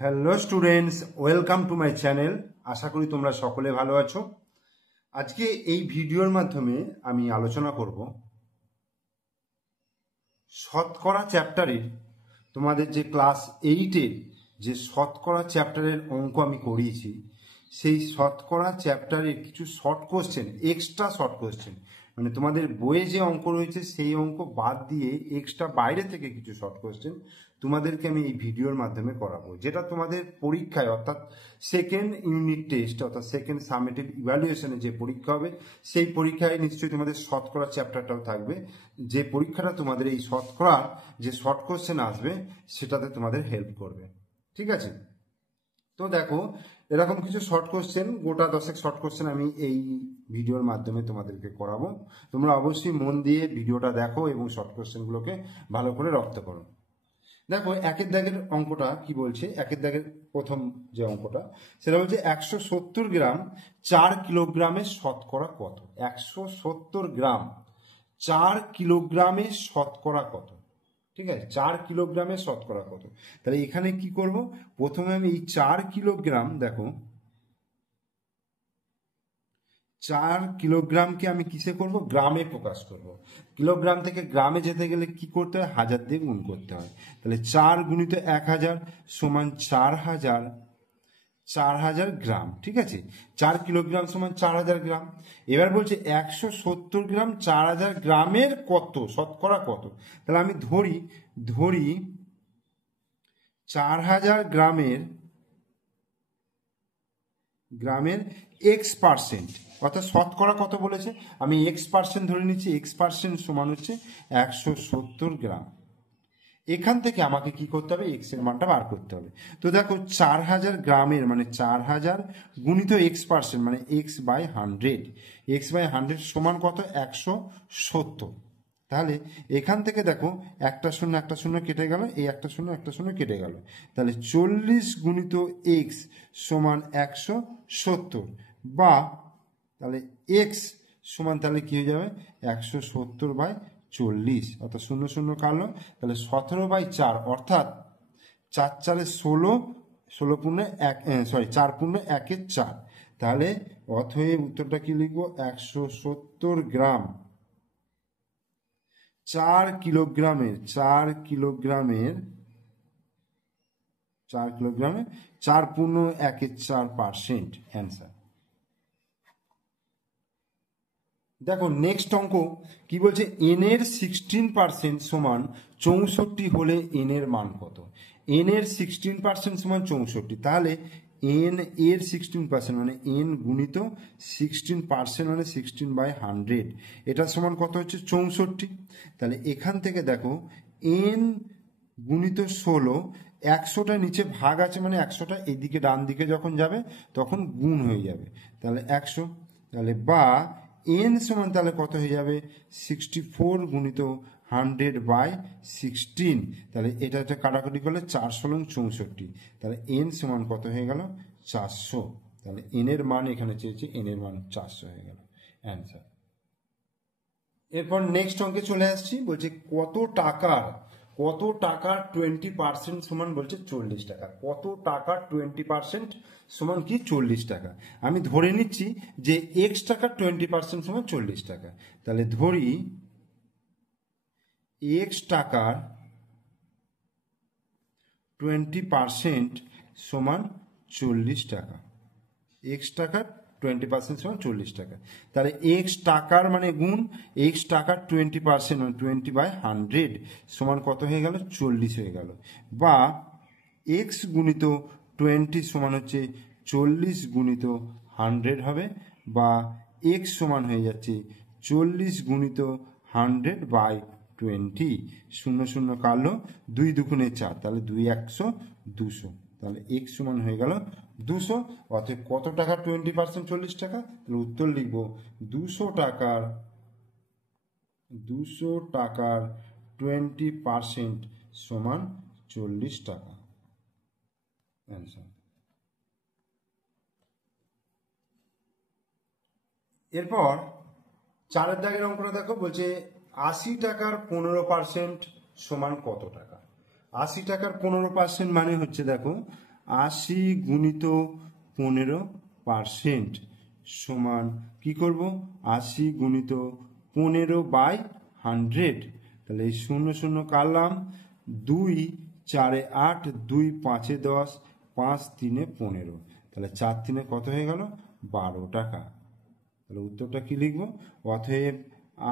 Hello students, welcome to my channel. আশা করি তোমরা সকলে ভালো আছো। আজকে এই ভিডিওর মাধ্যমে আমি আলোচনা করব শতকরা চ্যাপ্টারের তোমাদের যে ক্লাস 8-এর যে শতকরা চ্যাপ্টারের অঙ্ক আমি করিয়েছি, সেই শতকরা চ্যাপ্টারের কিছু short question, extra short question, মানে তোমাদের বইয়ে যে অঙ্ক রয়েছে সেই অঙ্ক বাদ দিয়ে এক্সট্রা বাইরে থেকে কিছু শর্ট কোশ্চেন তোমাদেরকে আমি এই ভিডিওর মাধ্যমে করাবো, যেটা তোমাদের পরীক্ষায় অর্থাৎ সেকেন্ড ইউনিট টেস্ট অর্থাৎ সেকেন্ড সামেটিভ ইভ্যালুয়েশনে যে পরীক্ষা হবে সেই পরীক্ষায় নিশ্চয়ই তোমাদের শতকরা চ্যাপ্টারটাও থাকবে। যে পরীক্ষাটা তোমাদের এই শতকরা যে শর্ট কোশ্চেন আসবে সেটাতে তোমাদের হেল্প করবে। ঠিক আছে, তো দেখো এরকম কিছু শর্ট কোশ্চেন, গোটা 10 শর্ট কোশ্চেন আমি এই ভিডিওর মাধ্যমে তোমাদেরকে করাবো। তোমরা অবশ্যই মন দিয়ে ভিডিওটা দেখো এবং শর্ট কোশ্চেনগুলোকে ভালো করে রপ্ত করো। দেখো একের দাগের অঙ্কটা কি বলছে। একের দাগের প্রথম যে অঙ্কটা সেটা বলছে 170 গ্রাম 4 কিলোগ্রামের শতকরা কত। 170 গ্রাম 4 কিলোগ্রামের শতকরা কত। ঠিক আছে, 4 কিলোগ্রামের শতকরা কত। তাহলে এখানে কি করব, প্রথমে আমি এই 4 কিলোগ্রাম, দেখো 4 কিলোগ্রামকে আমি কিসে করব, গ্রামে প্রকাশ করব। কিলোগ্রাম থেকে গ্রামে যেতে গেলে কি করতে হয়, 1000 দিয়ে গুণ করতে হয়। তাহলে 4 গুণিত 1000 সমান 4000 গ্রাম। ঠিক আছে, 4 কিলোগ্রাম সমান 4000 গ্রাম। এবার বলছে 170 গ্রাম 4000 গ্রামের কত, শতকরা কত। তাহলে আমি ধরি 4000 গ্রামের X%, অর্থাৎ শতকরা কত বলেছে, আমি X% ধরে নিচ্ছি। X% সমান হচ্ছে 170 গ্রাম। এখান থেকে আমাকে কি করতে হবে, এক্স এর মানটা বার করতে হবে। তো দেখো 4000 গ্রামের মানে 4000 গুণিত X% মানে X/100, X/100 সমান কত, 170। তাহলে এখান থেকে দেখো একটা শূন্য কেটে গেল, এই একটা শূন্য কেটে গেল। তাহলে 40 গুণিত X সমান 170, বা তাহলে X সমান তাহলে কি হয়ে যাবে 170/40, অর্থাৎ শূন্য শূন্য কাটলো। তাহলে 17/4 অর্থাৎ 4 4 16, 16 পূর্ণ 1, 4 পূর্ণ 1 4। তাহলে অতএব উত্তরটা কি লিখবো, 170 গ্রাম 4 কিলোগ্রামের 4 পূর্ণ 1 4% অ্যান্সার। দেখো নেক্সট অঙ্ক কি বলছে, এন এর 16% সমান 64 হলে এন এর মান কত। এন এর 16% সমান 64, তাহলে এন এর 16% মানে এন গুণিত 16% মানে 16/100, এটা সমান কত হচ্ছে 64। তাহলে এখান থেকে দেখো এন গুণিত 16, 100টা নিচে ভাগ আছে মানে 100টা এদিকে ডান দিকে যখন যাবে তখন গুণ হয়ে যাবে। তাহলে 100, তাহলে বা এন সমান তাহলে কত হয়ে যাবে 64 গুণিত 100/16। তাহলে এটা কাটাকুটি করলে 4 16 64, তাহলে এন সমান কত হয়ে গেল 400। তাহলে এন এর মান এখানে চেয়েছে, এন এর মান 400 হয়ে গেল অ্যান্সার। এরপর নেক্সট অঙ্কে চলে আসছি, বলছে কত টাকার 20% সমান বলছে 40 টাকা। কত টাকার 20% সমান কি 40 টাকা। আমি ধরে নিচ্ছি যে এক্স টাকার 20% সমান 40 টাকা। তাহলে ধরি এক্স টাকার 20% সমান 40 টাকা। এক্স টাকার 20% সমান 40 টাকা। তাহলে এক্স টাকার মানে গুণ এক্স টাকার 20% মানে 20/100 সমান কত হয়ে গেল 40 হয়ে গেল, বা এক্স গুণিত 20 সমান হচ্ছে 40 গুণিত 100 হবে, বা এক্স সমান হয়ে যাচ্ছে 40 গুণিত 100/20। শূন্য শূন্য কাটলো, 2 দুগুণে 4, তাহলে 2 100 200, তাহলে এক্স সমান হয়ে গেল 200। অতএব কত টাকা 20% 40 টাকা, তাহলে উত্তর লিখবো 200 টাকার 20% সমান 40 টাকা অ্যান্সার। এরপর 4 দাগের অঙ্কটা দেখো, বলছে 80 টাকার 15% সমান কত টাকা। 80 টাকার 15% মানে হচ্ছে, দেখো 80 গুণিত 15% সমান কি করব, 80 গুণিত 15/100। তাহলে এই 0 0 কাটলাম, 2 4 8, 2 5 10, 5 3 15, তাহলে 4 3 কত হয়ে গেল, 12 টাকা। তাহলে উত্তরটা কি লিখব, অতএব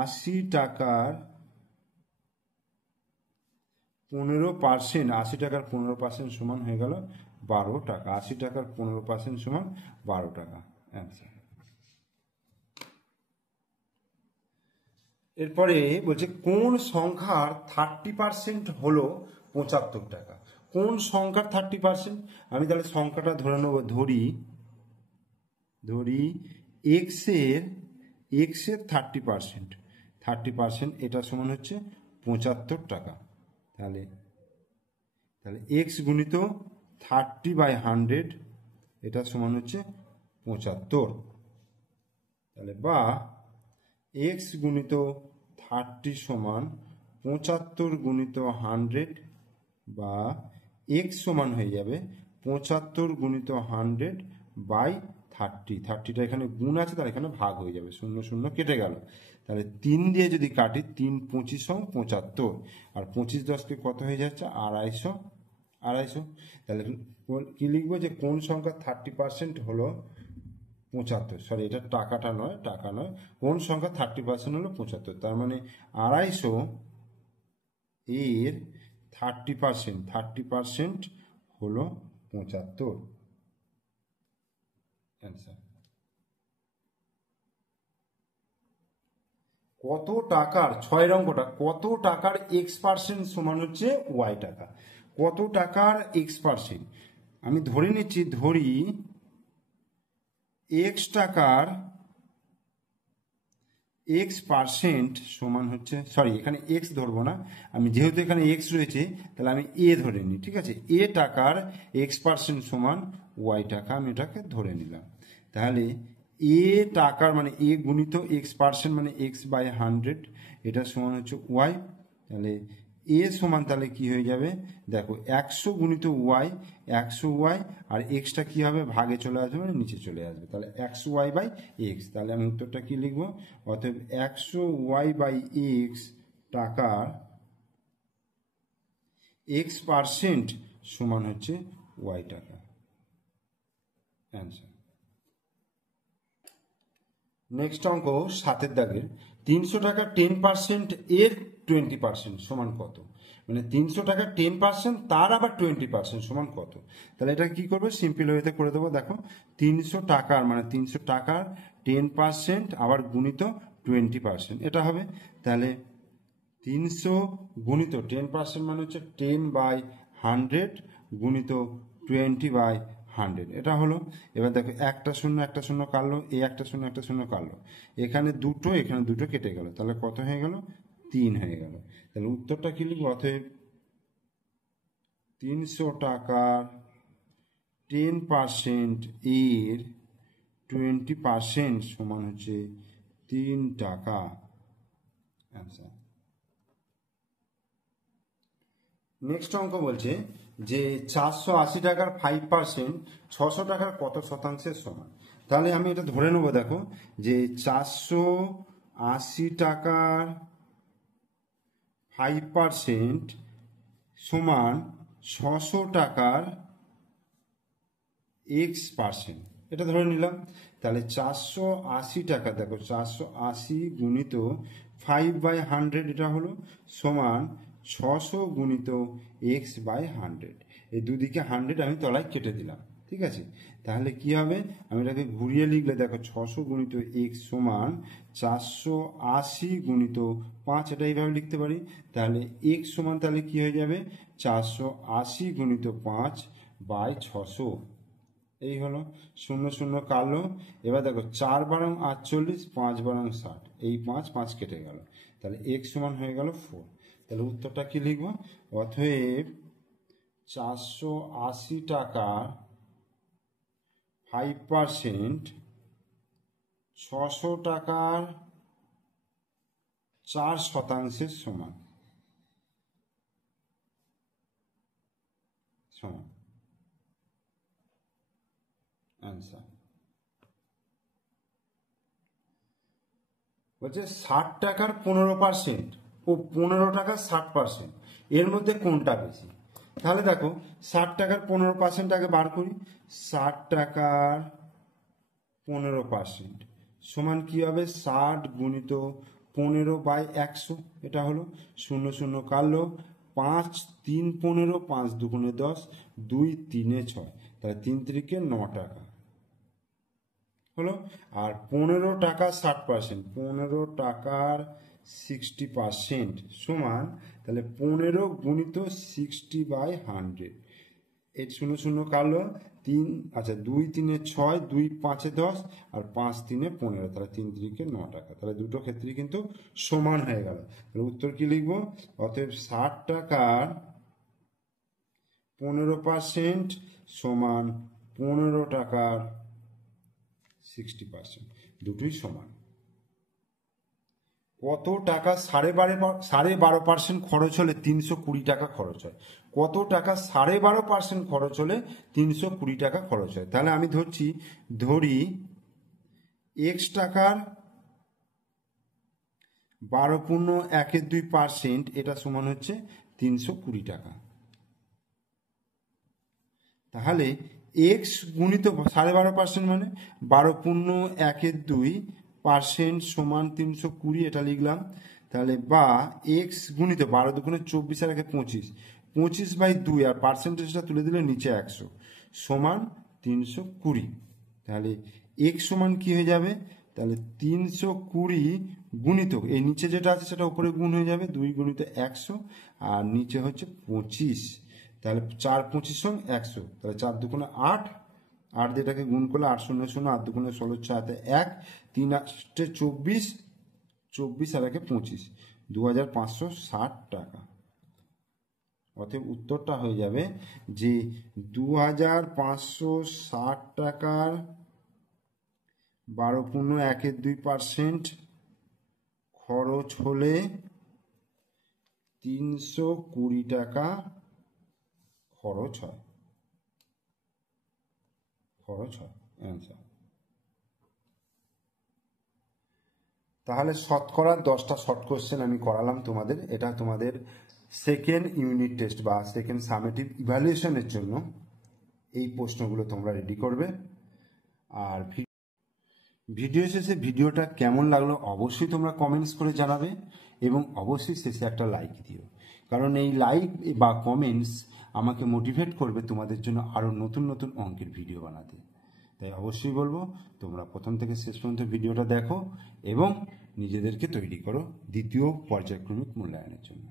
80 টাকার 15%, 80 টাকার 15% সমান হয়ে গেল 12 টাকা। 80 টাকার 15% সমান 12 টাকা, অ্যান্সার। এরপরে বলছে কোন সংখ্যার 30% হলো 75 টাকা। কোন সংখ্যার 30%? আমি তাহলে সংখ্যাটা ধরে নেব, ধরি এক্সের 30%, এটা সমান হচ্ছে 75 টাকা। তাহলে এক্স গুণিত 30/100, এটা সমান হচ্ছে 75। তাহলে বা এক্স গুণিত 30 সমান 75 গুণিত 100, বা এক্স সমান হয়ে যাবে 75 গুণিত 100/30। 30টা এখানে গুণ আছে, তার এখানে ভাগ হয়ে যাবে, 0 0 কেটে গেল। তাহলে 3 দিয়ে যদি কাটি, 3 25 75, আর 25 10কে কত হয়ে যাচ্ছে, 250। তাহলে কি লিখবো, যে কোন সংখ্যা 30% হলো 75, সরি এটা টাকা নয়, কোন সংখ্যা 30% হলো 75, তার মানে 250 এর 30% হলো 75, অ্যান্সার। কত টাকার 6 অঙ্কটা, কত টাকার x% সমান হচ্ছে y টাকা। কত টাকার x%, আমি ধরে নিচ্ছি, ধরি x টাকার x% সমান হচ্ছে, সরি এখানে x ধরবো না, আমি যেহেতু এখানে x রয়েছে তাহলে আমি a ধরে নিই, ঠিক আছে। a টাকার x% সমান y টাকা, আমি এটাকে ধরে নিলাম। তাহলে a টাকার মানে a গুণিত x% মানে x/100, এটা সমান হচ্ছে y। তাহলে a সমান তাহলে কি হয়ে যাবে, দেখো 100 গুণিত y, 100y, আর এক্সটা কি হবে, ভাগে চলে আসবে, মানে নিচে চলে আসবে। তাহলে 100y/x, তাহলে আমি উত্তরটা কি লিখবো, অতএব 100y/x টাকার x% সমান হচ্ছে y টাকা, অ্যান্সার। নেক্সট অঙ্ক 7 দাগের, 300 টাকা 10% এর 20% সমান কত? মানে 300 টাকা 10%, তার আবার 20% সমান কত? তাহলে এটা কি করবো, সিম্পল ওয়েতে করে দেবো। দেখো 300 টাকার মানে 300 টাকার 10% আবার গুণিত 20%, এটা হবে। তাহলে 300 গুণিত 10% মানে হচ্ছে 10/100 গুণিত 20/100, এটা হলো। এবার দেখো একটা শূন্য কাটলো, এই একটা শূন্য কাটলো, এখানে দুটো কেটে গেল, তাহলে কত হয়ে গেল, 3 হয়ে গেল। তাহলে উত্তরটা কি লিখবো, অতএব 300 টাকার 10% এর 20% সমান হচ্ছে 3 টাকা, আচ্ছা। নেক্সট অঙ্ক বলছে যে 480 টাকার 5% 600 টাকার কত শতাংশের সমান? তাহলে আমি এটা ধরে নেবো, দেখো যে 480 টাকার 5% সমান 600 টাকার x%, এটা ধরে নিলাম। তাহলে 480 টাকা, দেখো 480 গুণিত 5/100, এটা হলো সমান 600 গুণিত x/100, এই দুদিকে 100 আমি তলায় কেটে দিলাম, ঠিক আছে। তাহলে কি হবে, আমি এটাকে ঘুরিয়ে লিখলে দেখো 600 গুণিত x সমান 480 গুণিত 5, এটা এইভাবে লিখতে পারি। তাহলে x সমান তাহলে কি হয়ে যাবে, 480 গুণিত 5/600, এই হলো। 0 0 কাটলো। এবার দেখো 4 বারং 48, 5 বারং 60, এই 5 কেটে গেল, তাহলে x সমান হয়ে গেল 4। তাহলে উত্তরটা কি লিখবো, অতএব 480 টাকার 5% 600 টাকার 4% সমান। অ্যান্সার। বলছে 60 টাকার 15% ও 15 টাকার 60%, এর মধ্যে কোনটা বেশি? তাহলে দেখো 60 টাকার 15% আগে বার করি। 60 টাকার 15% সমান কি হবে? 60 গুণিত 15/100, এটা হলো 0 0 কাটলো, 5 3 15, 5 2 10, 2 3 6, তাহলে 3 3 9 টাকা হলো। আর 15 টাকা 60%, 15 টাকার 60% সমান, তাহলে 15 গুণিত 60/100, 0 0 কাটলো, 3 আচ্ছা 2 3 6, 2 5 10, আর 5 3 15, তাহলে 3 3 9 টাকা। তাহলে দুটো ক্ষেত্রেই কিন্তু সমান হয়ে গেল। তাহলে উত্তর কি লিখবো? অতএব 60 টাকার 15% সমান 15 টাকার 60%, দুটোই সমান। কত টাকা 12.5% খরচ হলে 320 টাকা খরচ হয়? কত টাকা 12.5% খরচ হলে 320 টাকা খরচ হয়? তাহলে আমি ধরি x টাকার 12.1২%, এটা সমান হচ্ছে 320 টাকা। তাহলে x গুণিত 12.5% মানে 12.1২% সমান 320, এটা লিখলাম। তাহলে বা x গুণিত 12 2 24 আর 25, 25/2, আর পার্সেন্টেজটা তুলে দিলে নিচে 100 সমান 320। তাহলে x সমান কি হয়ে যাবে? তাহলে 320 গুণিত এই নিচে যেটা আছে সেটা উপরে গুণ হয়ে যাবে, 2 গুণিত 100, আর নিচে হচ্ছে 25। তাহলে 4 25 সং 100, তাহলে 4 2 8, 8 দিয়ে এটাকে গুণ করলে 8 0 0, 8 2 16, 4 1, 3 8 24, 24 আর 1 25, 2560 টাকা। অতএব উত্তরটা হয়ে যাবে যে 2560 টাকার 12.1২% খরচ হলে 320 টাকা খরচ হয়। অ্যান্সার। তাহলে শতকরার 10টা শর্ট কোশ্চেন আমি করালাম তোমাদের। এটা তোমাদের সেকেন্ড ইউনিট টেস্ট বা সেকেন্ড সামেটিভ ইভ্যালুয়েশনের জন্য এই প্রশ্নগুলো তোমরা রেডি করবে। আর ভিডিও শেষে ভিডিওটা কেমন লাগলো অবশ্যই তোমরা কমেন্টস করে জানাবে, এবং অবশ্যই শেষে একটা লাইক দিও, কারণ এই লাইক বা কমেন্টস আমাকে মোটিভেট করবে তোমাদের জন্য আরও নতুন নতুন অঙ্কের ভিডিও বানাতে। তাই অবশ্যই বলবো তোমরা প্রথম থেকে শেষ পর্যন্ত ভিডিওটা দেখো এবং নিজেদেরকে তৈরি করো দ্বিতীয় পর্যায়ক্রমিক মূল্যায়নের জন্য।